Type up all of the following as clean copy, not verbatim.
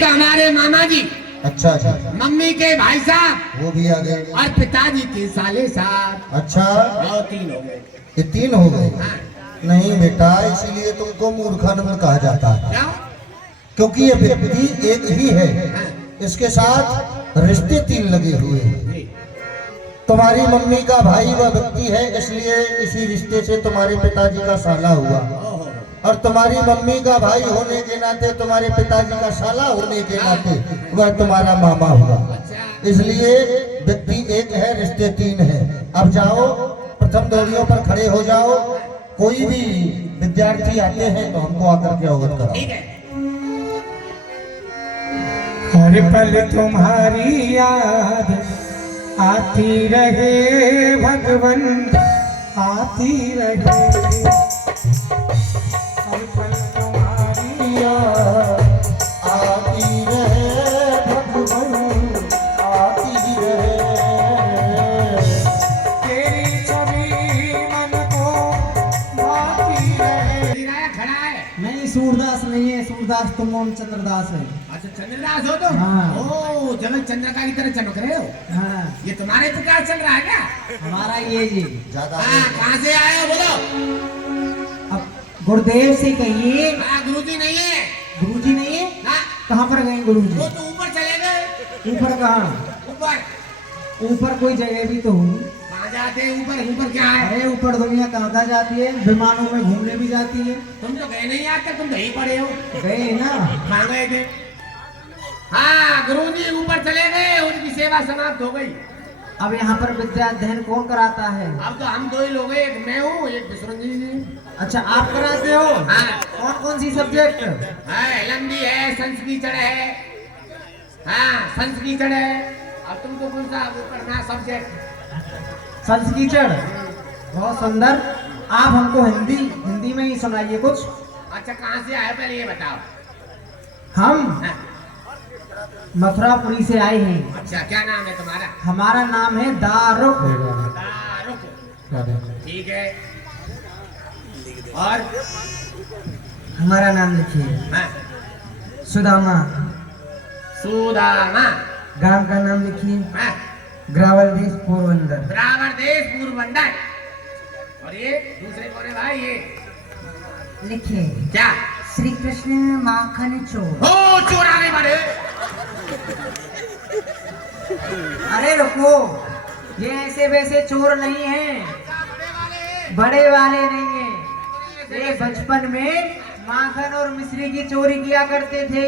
एक हमारे मामा जी, अच्छा अच्छा, मम्मी के भाई साहब, वो भी आ गए, और पिताजी के साले साहब। अच्छा, और 3 हो गए। ये 3 हो गए। हाँ। नहीं बेटा, इसीलिए तुमको मूर्खानंद कहा जाता है, क्यों? क्योंकि ये व्यक्ति एक ही है, हाँ। इसके साथ रिश्ते 3 लगे हुए हैं। जी। तुम्हारी मम्मी का भाई वह व्यक्ति है, इसलिए इसी रिश्ते से तुम्हारे पिताजी का साला हुआ, ओहो। और तुम्हारी मम्मी का भाई होने के नाते तुम्हारे पिताजी का साला होने के नाते वह तुम्हारा मामा हुआ। अच्छा। इसलिए व्यक्ति एक है, रिश्ते 3 है। अब जाओ, प्रथम दौड़ियों पर खड़े हो जाओ। कोई भी विद्यार्थी आते हैं तो हमको आकर के अवगत कराओ। ठीक है। हर पल तुम्हारी याद आती रहे भगवन, आती रहे। हर पल तुम्हारी याद आती रहे भगवन, आती रहे। तेरी छवि मन को भाती रहे। दिलाया खड़ा है। नहीं, सूरदास नहीं है, सूरदास तो मोहन चंद्रदास है। अच्छा, चंद्रदास हो तुम? हाँ। ओ, जब चंद्रका की तरह चमक रहे हो। हाँ, ये तुम्हारे प्रकार चल रहा है क्या? हमारा ये जी। ज्यादा हाँ, कहाँ से आए हो बोलो? अब गुरुदेव से कहिए। हाँ, गुरुजी नहीं है। गुरुजी नहीं है? ना, कहाँ पर गए गुरुजी? वो तो ऊपर चले गए। ऊपर कहाँ? ऊपर। ऊपर कोई जगह भी तो होगी। कहाँ जाते हैं ऊपर? ऊपर क्या है? अरे ऊपर दुनिया कहाँ कहाँ जाती है, विमानों में घूमने भी जाती है। तुम तो गए नहीं आज तक, तुम यहीं पड़े हो। गए ना? कहाँ गए थे? हाँ, गुरुजी ऊपर चले गए, उनकी सेवा समाप्त हो गई। अब यहाँ पर विद्या अध्ययन कौन कराता है? अब तो हम 2 ही लोग हैं, एक मैं हूँ, एक विश्वरंजन जी। अच्छा, आप कराते हो? हाँ। कौन कौन सी सब्जेक्ट? है, लंबी है, संस्कीचड़ है। हाँ, संस्कीचड़ है। अब तुमको कौन सा वो करना है सब्जेक्ट? संस्कीचड़। बहुत सुंदर। आप हमको हिंदी में ही सुनाइए कुछ। अच्छा, कहाँ से आए पहले ये बताओ। हम हाँ। मथुरापुरी से आए हैं। अच्छा, क्या नाम है तुम्हारा? हमारा नाम है दारुक। दारुक। ठीक है। और? हमारा नाम लिखिए। हाँ। सुदामा। सुदामा। गांव का नाम लिखिए। हाँ। ग्रावल देश पोरबंदर। बराबर देश पूर्वबंदर। और ये दूसरे कौन है भाई ये? लिखिए। क्या? श्री कृष्ण माखन चोर। ओ, चोर आने वाले। अरे रुको, ये ऐसे वैसे चोर नहीं है, बड़े वाले नहीं है। ये बचपन में माखन और मिश्री की चोरी किया करते थे,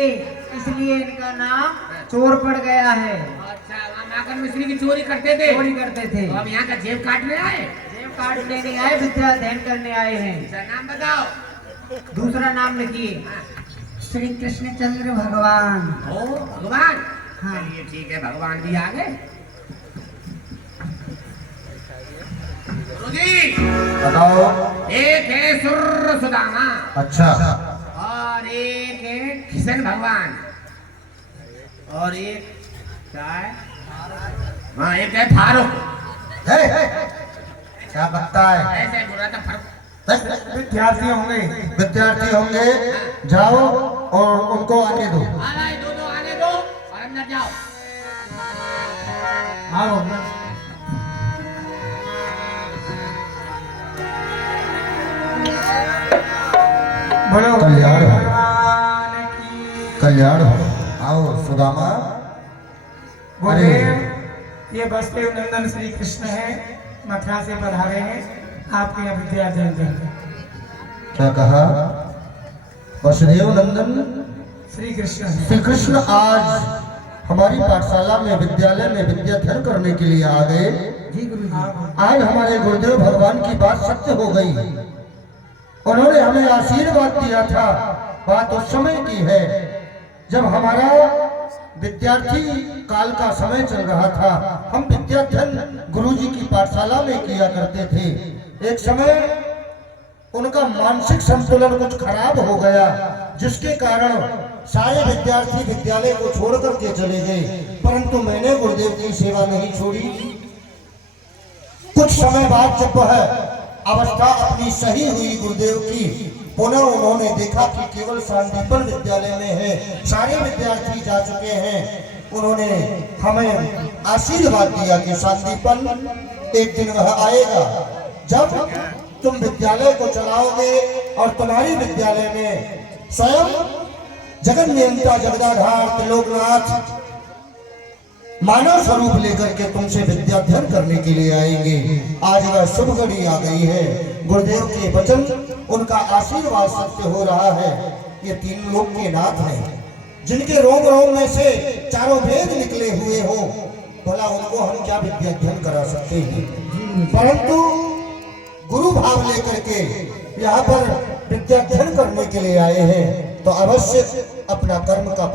इसलिए इनका नाम चोर पड़ गया है। अच्छा, वहाँ माखन मिश्री की चोरी करते थे। चोरी करते थे। तो अब यहाँ का जेब काटने आए? जेब काटने नहीं आए, विद्या अध्ययन करने आए हैं। अच्छा, नाम बताओ। दूसरा नाम लिखिए। श्री कृष्ण चंद्र भगवान। ओ, भगवान। हाँ। चलिए ठीक है, भगवान भी आ गए। गुरुजी, बताओ। एक है सुर सुदामा, अच्छा, और एक है किशन भगवान, और एक क्या है? हाँ, एक है फारूक। है, क्या बनता है? ऐसे बोल रहा था फारूक। विद्यार्थी होंगे। विद्यार्थी होंगे, जाओ और उनको आने दो। आने दो, आने दो, और अंदर जाओ। आओ। बोलो कल्याण हो। भगवान की। कल्याण हो। आओ सुदामा। गुरुदेव, ये वसुदेव नंदन श्री कृष्ण है, मथुरा से पधारे हैं, आपके यहाँ विद्या अध्ययन करते हैं। क्या कहा? वसुदेव नंदन श्री कृष्ण है। श्री कृष्ण आज हमारी पाठशाला में, विद्यालय में विद्याध्ययन करने के लिए आ गए। जी गुरु जी। आज हमारे गुरुदेव भगवान की बात सत्य हो गई। उन्होंने हमें आशीर्वाद दिया था। बात उस समय की है जब हमारा विद्यार्थी काल का समय चल रहा था। हम विद्याध्ययन गुरुजी की पाठशाला में किया करते थे। एक समय उनका मानसिक संतुलन कुछ खराब हो गया, जिसके कारण सारे विद्यार्थी विद्यालय को छोड़ करके चले गए, परंतु मैंने गुरुदेव की सेवा नहीं छोड़ी। कुछ समय बाद जब वह अवस्था अपनी सही हुई गुरुदेव की, पुनः उन्होंने देखा कि केवल शांतिपन विद्यालय में है, सारे विद्यार्थी जा चुके हैं। उन्होंने हमें आशीर्वाद दिया कि शांतिपन एक दिन वह आएगा जब तुम विद्यालय को चलाओगे और तुम्हारी विद्यालय में स्वयं जगन नियंता जगदाधार त्रिलोकनाथ मानव स्वरूप लेकर के तुमसे विद्याध्ययन करने के लिए आएंगे। आज वह शुभ घड़ी आ गई है। गुरुदेव के वचन, उनका आशीर्वाद सत्य हो रहा है। ये तीन लोक के नाथ हैं, जिनके रोम रोम में से चारों वेद निकले हुए हो, भला उनको हम क्या विद्याध्ययन करा सकते हैं। परंतु गुरु भाव लेकर के यहाँ पर विद्याध्ययन करने के लिए आए हैं, तो अवश्य अपना कर्म का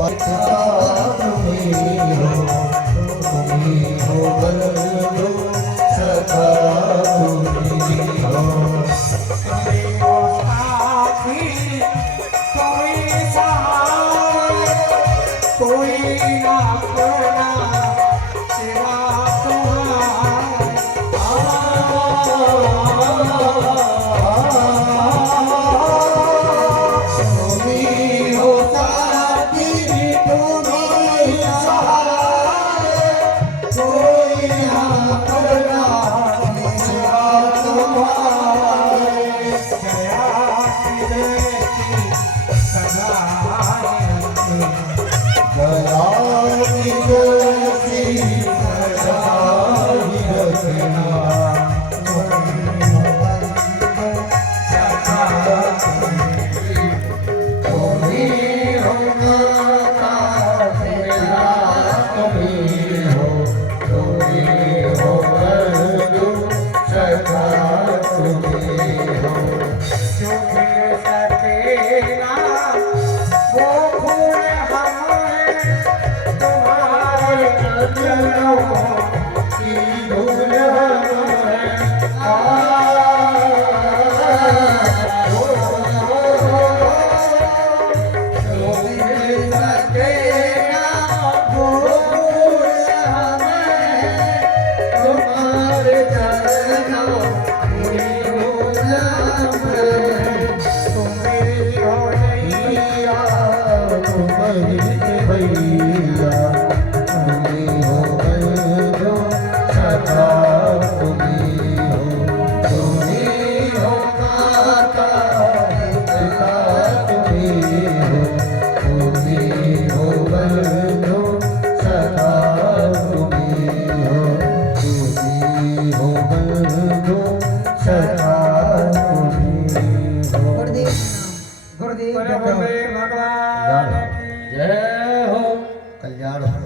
कल्याण हो।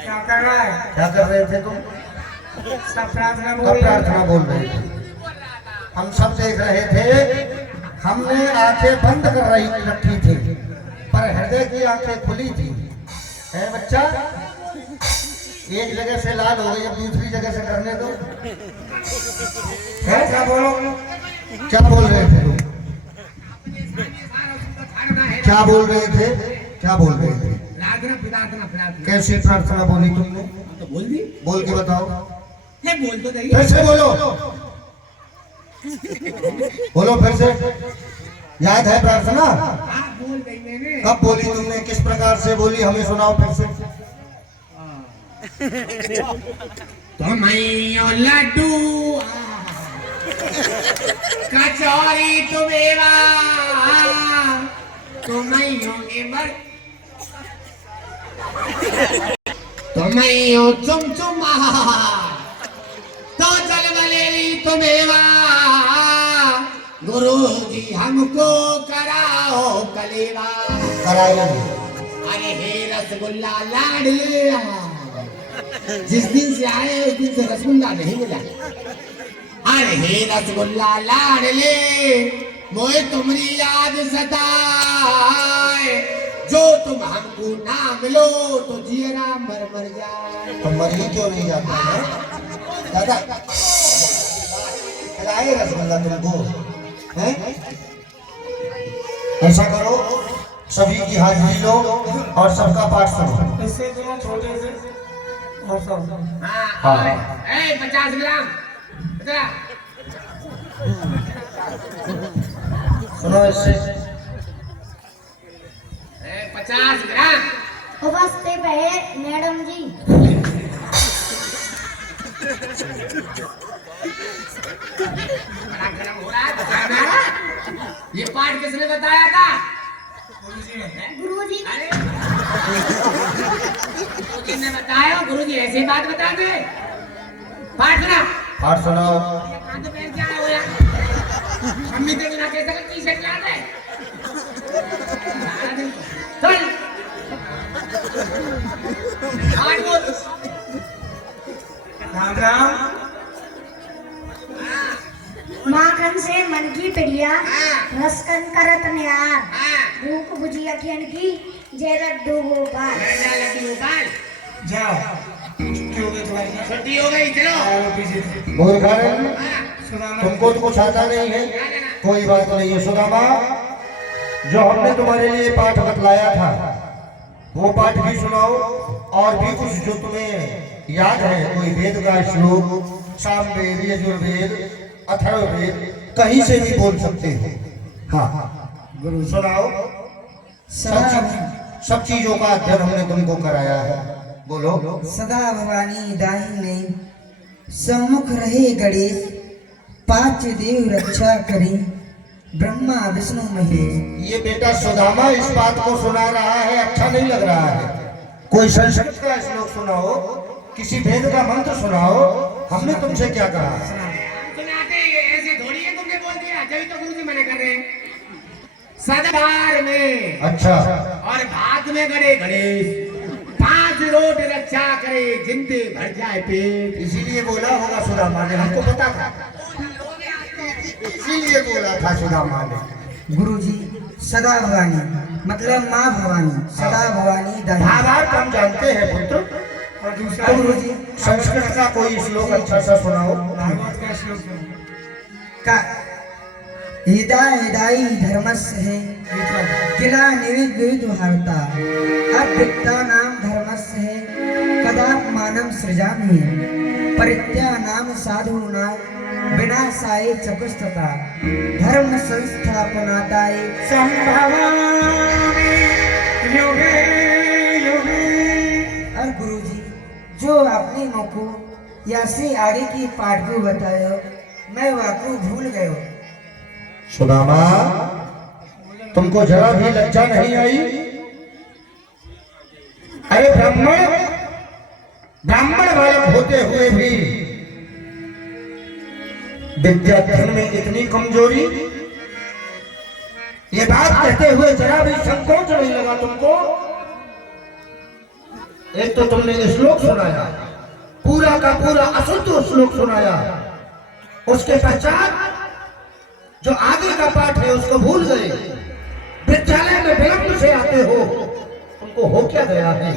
क्या कर रहा है? क्या कर रहे थे तुम? सब प्रार्थना कब प्रार्थना बोल रहे थे? हम सब देख रहे थे। हमने आंखें बंद कर रखी थी, पर हृदय की आंखें खुली थी। है बच्चा, एक जगह से लाल हो गई, अब दूसरी जगह से करने दो। है क्या बोलो? क्या बोल रहे थे तुम? क्या बोल रहे थे? क्या बोल रहे थे? कैसी प्रार्थना बोली तुमने? तो बोल दी। बोल के बताओ। ये बोल तो नहीं। कैसे बोलो? बोलो फिर से। याद है प्रार्थना? हाँ, बोल गई मैंने। कब बोली तुमने? किस प्रकार से बोली? हमें सुनाओ फिर से। तुम्हें लड्डू कचौरी तुम्हें तुम्हें चुम तो चल बलेली तुम्हें गुरु जी हमको कराओ कलेवा। कराएंगे। अरे हे रसगुल्ला लाडले, जिस दिन से आए उस दिन से रसगुल्ला नहीं मिला। अरे हे रसगुल्ला लाडले, मोए तुम्हारी याद सताए, जो तुम हमको ना मिलो तो जियरा मर मर जाए। तो मर ही क्यों नहीं जाता है दादा? खिलाए रसगुल्ला तुमको है? ऐसा करो, सभी की हाजिरी लो और सबका पाठ सुनो। इससे जो छोटे से और 100 हाँ और 50 ग्राम कितना? सुनो इससे 50 ग्राम। नमस्ते मैडम जी। बड़ा गरम हो रहा है, बताना। ये पाठ किसने बताया था? गुरुजी अरे गुरुजी ने बताया, गुरुजी ऐसी बात बता दे। पाठ सुना। और सुनाओ। ये कांध पहन के आया हो यार। मम्मी के बिना कैसे का टी-शर्ट ला दे। चल पाठ बोल। राम राम। माखन से मन की पिड़िया, हाँ। रसकन करत न्यार, हाँ भूख बुझी अखियन की, जय लड्डू गोपाल। बेटा लड्डू गोपाल जाओ, छुट्टी हो गई तुम्हारी। छुट्टी हो गई, चलो। आओ पीछे। मूर्खन, हाँ, सुदामा तुमको तो कुछ आता नहीं है। क्या लेना? कोई बात नहीं है सुदामा, जो हमने तुम्हारे लिए पाठ बतलाया था वो पाठ भी सुनाओ, और भी कुछ जो तुम्हें याद है, कोई वेद का श्लोक, सामवेद, यजुर्वेद, अथर्ववेद, कहीं से भी बोल सकते हो। हाँ गुरु सुनाओ। सब चीजों का अध्ययन हमने तुमको कराया है, बोलो। सदा भवानी दाहिने सम्मुख रहे गणेश, पांच देव रक्षा करें, ब्रह्मा विष्णु महेश। ये बेटा सुदामा इस बात को सुना रहा है, अच्छा नहीं लग रहा है। कोई संस्कृत का श्लोक सुनाओ, किसी वेद का मंत्र सुनाओ, हमने तुमसे क्या कहा? सुनाते ही ऐसे थोड़ी है, तुमने बोल दिया, जब तो गुरुजी मना कर रहे हैं। सदभार में अच्छा, और भात में गड़े गणेश, 5 रोट रक्षा करे, जिंदे भर जाए पेट। इसीलिए बोला होगा सुदामा ने, हमको पता था, इसीलिए बोला था सुदामा ने। गुरुजी सदा भवानी मतलब माँ भवानी, सदा भवानी दाहिने। भावार्थ हम जानते हैं पुत्र। और दूसरा तो गुरुजी संस्कृत का कोई श्लोक अच्छा सा सुनाओ। भागवत का श्लोक है। का हृदय धर्मस्य है, किला निर्विद्युत हारता, अव्यक्ता नाम धर्मस्य है, कदात्मानं सृजामि, परित्या नाम साधूनां, विनाशाय चतुष्टता, धर्म संस्थापनाय संभवामि युगे युगे। और गुरुजी जो आपने मुझको या से आगे की पाठ को बताया, मैं वाकई भूल गयो। सुदामा, तुमको जरा भी लज्जा नहीं आई? अरे ब्राह्मण बालक होते हुए भी विद्याध्ययन में इतनी कमजोरी, ये बात कहते हुए जरा भी संकोच नहीं लगा तुमको? एक तो तुमने श्लोक सुनाया, पूरा का पूरा अशुद्ध श्लोक सुनाया, उसके पश्चात जो आगे का पाठ है उसको भूल गए, विद्यालय में विलंब से आते हो, तुमको हो क्या गया है?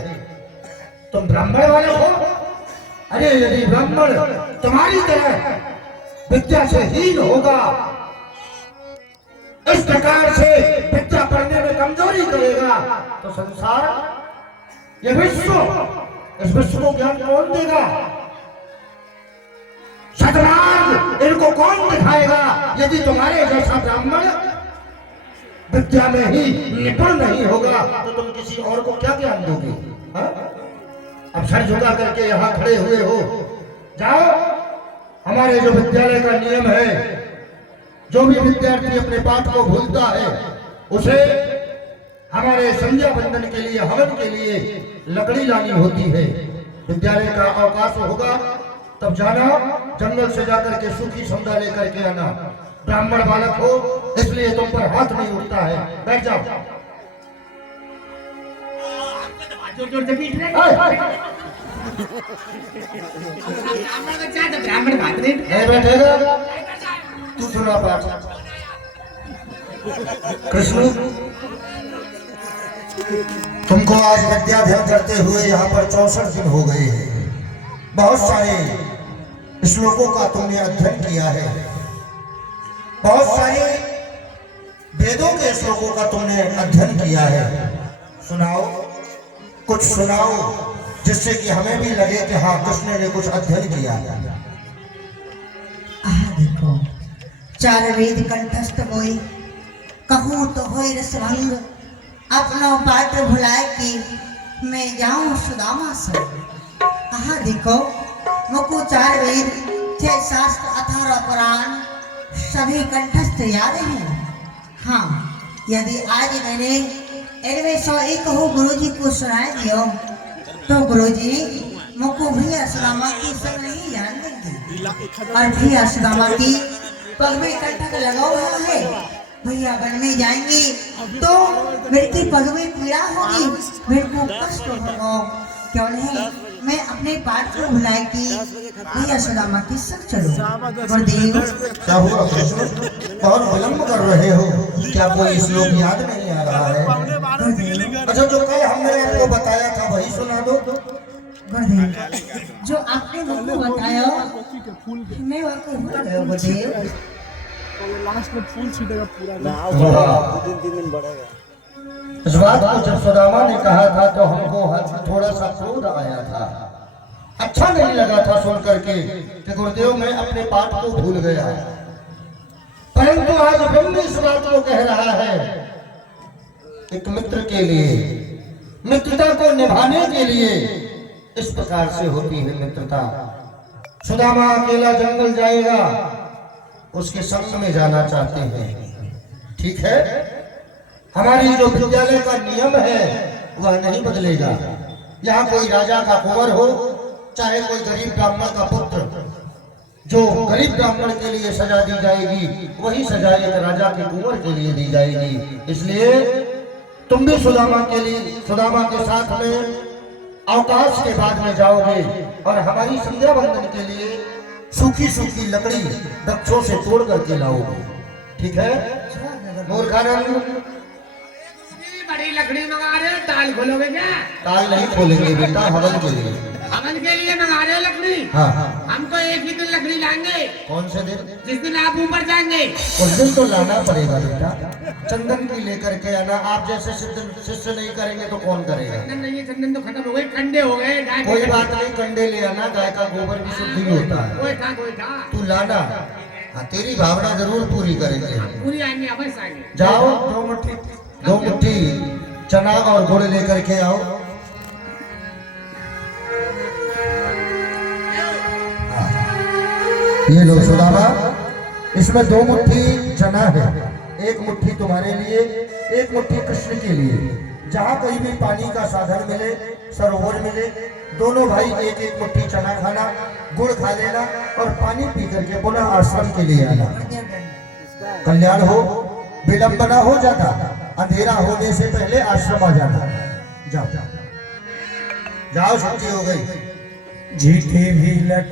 तुम ब्राह्मण वाले हो? अरे यदि ब्राह्मण तुम्हारी तरह विद्या से हीन होगा, इस प्रकार से विद्या पढ़ने में कमजोरी करेगा, तो संसार, ये विश्व, इस विश्व को ज्ञान कौन देगा? सदमार्ग इनको कौन दिखाएगा? यदि तुम्हारे जैसा ब्राह्मण विद्या में ही निपुण नहीं होगा तो तुम किसी और को क्या ज्ञान दोगे? हाँ? अब सर झुका करके यहाँ खड़े हुए हो, जाओ। हमारे जो विद्यालय का नियम है, जो भी विद्यार्थी अपने पाठ को भूलता है उसे हमारे संध्या बंदन के लिए, हवन के लिए लकड़ी लानी होती है। विद्यालय का अवकाश होगा तब जाना, जंगल से जाकर के सूखी सौदा लेकर के आना। ब्राह्मण बालक हो इसलिए तुम पर हाथ नहीं उठता है, बैठ जाओ। जोर से पीट रहे हैं। ब्राह्मण बच्चा तो ब्राह्मण बात नहीं। नहीं बैठेगा, तू सुना पाठ। कृष्ण, तुमको आज विद्याध्ययन करते हुए यहाँ पर 64 दिन हो गए हैं। बहुत सारे श्लोकों का तुमने अध्ययन किया है, बहुत सारे वेदों के श्लोकों का तुमने अध्ययन किया है। सुनाओ, कुछ सुनाओ। जिससे कि हमें भी लगे कि हाँ कृष्ण ने कुछ अध्ययन किया। देखो चार वेद कंठस्थ होई, कहूँ तो होई रसभंग, अपना बाट भुलाए कि मैं जाऊं सुदामा से। देखो मुझको चार वेद, 6 शास्त्र, 18 पुराण सभी कंठस्थ याद हैं। हाँ, यदि आज मैंने इनमें 101 हो गुरुजी को सुनाए दियो तो गुरुजी मुझको भैया सुदामा की संग नहीं जान देंगे। और भैया सुदामा की पग में कंठक लगा हुआ है, भैया वन में जाएंगे तो मेरे की पग में पीड़ा होगी, मेरे को कष्ट होगा। क्यों नहीं मैं अपने पाठ को भुलाए कि भैया सुदामा की संग चलो। गुरुदेव क्या हुआ कृष्ण, बहुत विलम्ब कर रहे हो, क्या कोई श्लोक याद नहीं आ रहा है? अच्छा, जो कल हमने आपको बताया था वही सुना दो। गुरुदेव जो आपने मुझको बताया मैं आपको भूल गया गुरुदेव। लास्ट में फूल छीटेगा पूरा दिन बढ़ेगा। इस बात को जब सुदामा ने कहा था तो हमको थोड़ा सा क्रोध आया था, अच्छा नहीं लगा था सुन करके कि गुरुदेव मैं अपने पाठ को भूल गया। परंतु आज ब्रह्म इस बात को कह रहा है, एक मित्र के लिए, मित्रता को निभाने के लिए इस प्रकार से होती है मित्रता। सुदामा अकेला जंगल जाएगा, उसके संग में जाना चाहते हैं, ठीक है। हमारी जो विद्यालय का नियम है वह नहीं बदलेगा। यहाँ कोई राजा का कुंवर हो, चाहे कोई गरीब ब्राह्मण का पुत्र, जो गरीब ब्राह्मण के लिए सजा दी जाएगी वही सजा एक राजा के कुंवर के लिए दी जाएगी। इसलिए तुम भी सुदामा के साथ में अवकाश के बाद में जाओगे और हमारी संध्या बंदन के लिए सूखी सूखी लकड़ी वृक्षों से तोड़ करके लाओगे, ठीक है। मूर्खानंद, बड़ी लकड़ी मंगा रहे हो, ताल खोलोगे क्या? ताल नहीं खोलेंगे बेटा, हवन के लिए। हवन के लिए मंगा रहे हो लकड़ी? हाँ। हम तो एक ही दिन लकड़ी लाएंगे। कौन से दिन? जिस दिन आप ऊपर जाएंगे उस दिन तो लाना पड़ेगा बेटा, चंदन की लेकर के आना। आप जैसे शिष्य नहीं करेंगे तो कौन करेगा? चंदन नहीं है, चंदन तो खत्म हो गए, कंडे हो गए। गाय कोई बात नहीं, कंडे ले आना, गाय का गोबर भी शुद्ध ही होता है। कोई था तू लाना, हाँ तेरी भावना जरूर पूरी करेंगे। पूरी आएंगे, अवश्य आएंगे। जाओ, 2 मुट्ठी चना और गुड़ लेकर के आओ। ये लो सुदामा, इसमें 2 मुट्ठी चना है, 1 मुट्ठी तुम्हारे लिए, 1 मुट्ठी कृष्ण के लिए। जहाँ कहीं भी पानी का साधन मिले, सरोवर मिले, दोनों भाई 1-1 मुट्ठी चना खाना, गुड़ खा लेना और पानी पी करके पुनः आश्रम के लिए आना। कल्याण हो, विलंब ना हो जाता, अंधेरा होने से पहले आश्रम आ जाना। जाओ जाओ, छुट्टी हो गई। जीते भी लग